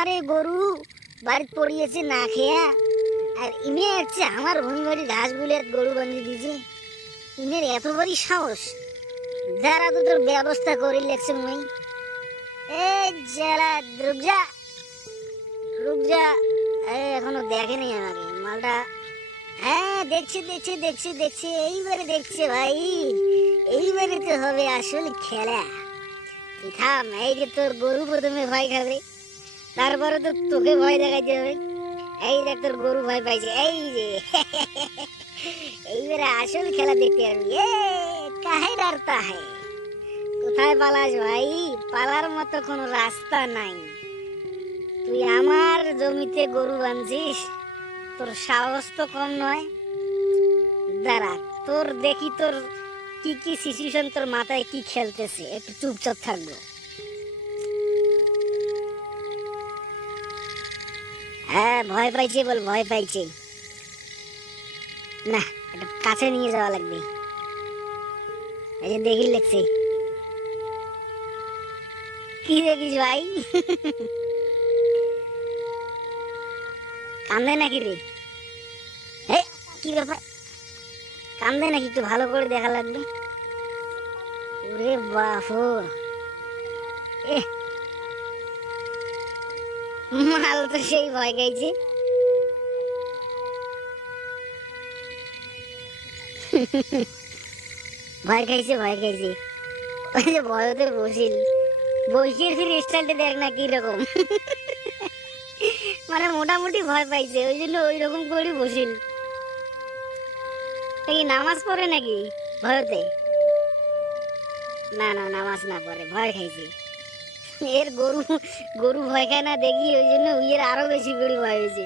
আমার এই গরু বাড়িতে পড়িয়েছে না খেয়া, আর ইমে হচ্ছে আমার ভূমি বাড়ি ঘাস বলে গরু বান্ধি দিয়েছে। ইমের এত বড় সাহস, যারা তো তোর ব্যবস্থা করে লেগছে মুই। এ যারা রুক যা। এখনো দেখেনি আমাকে মালটা। হ্যাঁ দেখছি দেখছি দেখছি দেখছি, এইবারে দেখছে ভাই, এইবারে তো হবে আসল খেলা। তুই থাম, এই যে তোর গরু প্রথমে ভয় খাবে, তারপরে তো তোকে ভয় দেখাইতে হবে। এই দেখ তোর গরু ভয় পাইছে, এই যে এইবারে আসল খেলা দেখতে পারবি। কাহে ডরতা হ্যায়, কোথায় পালাস ভাই? পালার মতো কোনো রাস্তা নাই। তুই আমার জমিতে গরু বাঁধছিস, তোর সাহস তো কম নয়। দাঁড়া, তোর দেখি তোর কি কি সিচুয়েশন, তোর মাথায় কি খেলতেছে, একটু চুপচাপ থাকবো। হ্যাঁ ভয় পাইছে বল, ভয় পাইছে না, একটু কাছে নিয়ে যাওয়া লাগবে। এই যে দেখি লেগছে, কি দেখিস ভাই? কান্দে নাকি রে? কি ব্যাপার, কান্দে নাকি? একটু ভালো করে দেখা লাগবে। ওরে বাপু, এ মাল তো সেই ভয় খাইছে। ভয় খাইছে ভয় খাইছে, ওই যে ভয়তে বসিল, বসির ফির স্টাইলটা দেখ না কি রকম। মানে মোটামুটি ভয় পাইছে, ওই জন্য ওই রকম করে বসিল। কি নামাজ পড়ে নাকি ভয়তে? না না, নামাজ না পড়ে, ভয় খাইছে। এর গরু, গরু ভয় খায় না দেখি, ওই জন্য এর আরো বেশি করে ভয় হয়েছে।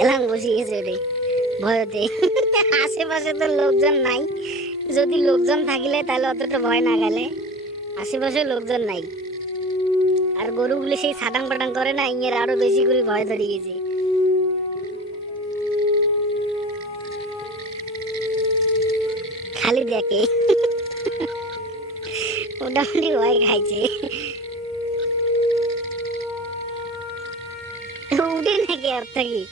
এলাম বসে গেছে ওটাই ভয়তে। আশেপাশে তো লোকজন নাই, যদি লোকজন থাকিলে তাহলে অতটা ভয় না গেলে। আশেপাশে লোকজন নাই, আর গরুগুলো সেই সাটাং পাটাং করে না, ইয়ের আরো বেশি করে ভয় ধরে গেছে। খালি দেখে, মোটামুটি ভয় খাইছে। উঠে নাকি আর থাকি?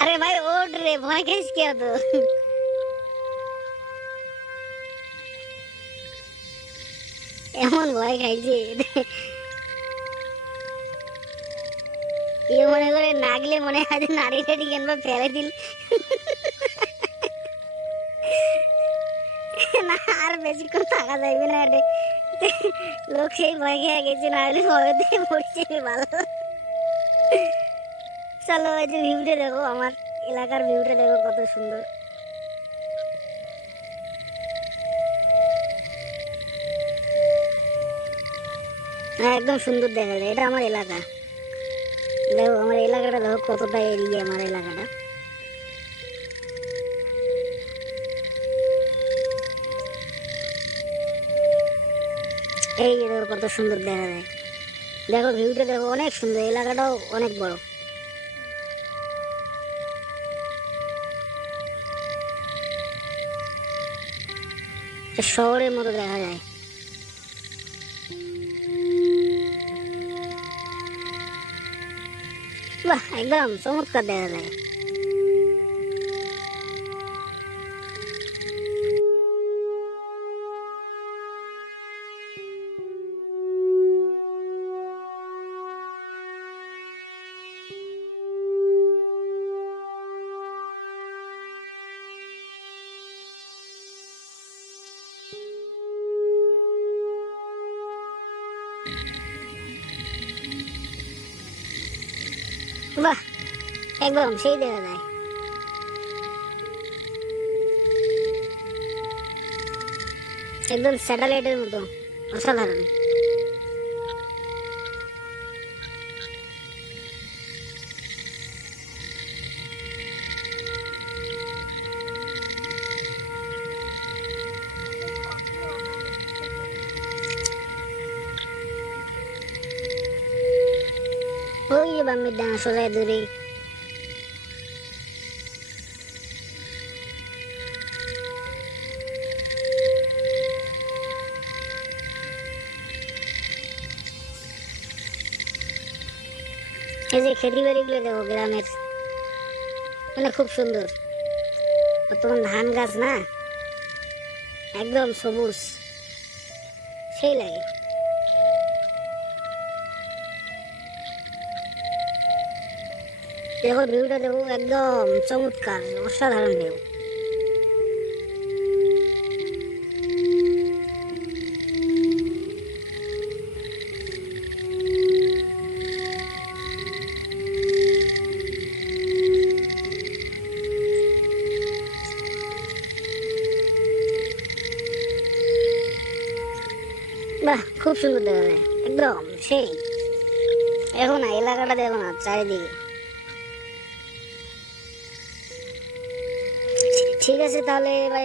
আরে ভাই ওঠ রে, ভয় খাইস কে তো? এমন ভয় খাইছে, এ মনে করে নাগলে মনে হয় নারী টাড়ি কেনবা ফেলে দিল। না আর বেশিক্ষণ থাকা যাইবে না রে, লোক সেই ভয় খেয়ে গেছে, না হলে ভয় দিয়ে পড়ছে ভালো। চলো ওই যে ভিউটা দেখো, আমার এলাকার ভিউটা দেখো কত সুন্দর। হ্যাঁ একদম সুন্দর দেখা যায়, এটা আমার এলাকা। দেখো আমার এলাকাটা, দেখো কতটা এরিয়া আমার এলাকাটা। এই যে দেখো কত সুন্দর দেখা যায়, দেখো ভিউটা দেখো, অনেক সুন্দর, এলাকাটাও অনেক বড়। শহরের মতো দেখা যায়। বাহ একদম চমৎকার দেখা যায়। বাহ একদম সেই দেখা যায়, একদম স্যাটেলাইটের মতো, অসাধারণ। ওই যে বামের ডানা সোজায় দূরে। যে খেতি বাড়িগুলো দেখো গ্রামের, মানে খুব সুন্দর। বর্তমান ধান গাছ না, একদম সবুজ, সেই লাগে। দেখো ভিউটা দেখো, একদম চমৎকার, অসাধারণ ভিউ। বাহ, খুব সুন্দর দেখা যায়, একদম সেই। দেখো না এলাকাটা, দেখো না চারিদিকে। ঠিক আছে তাহলে ভাই।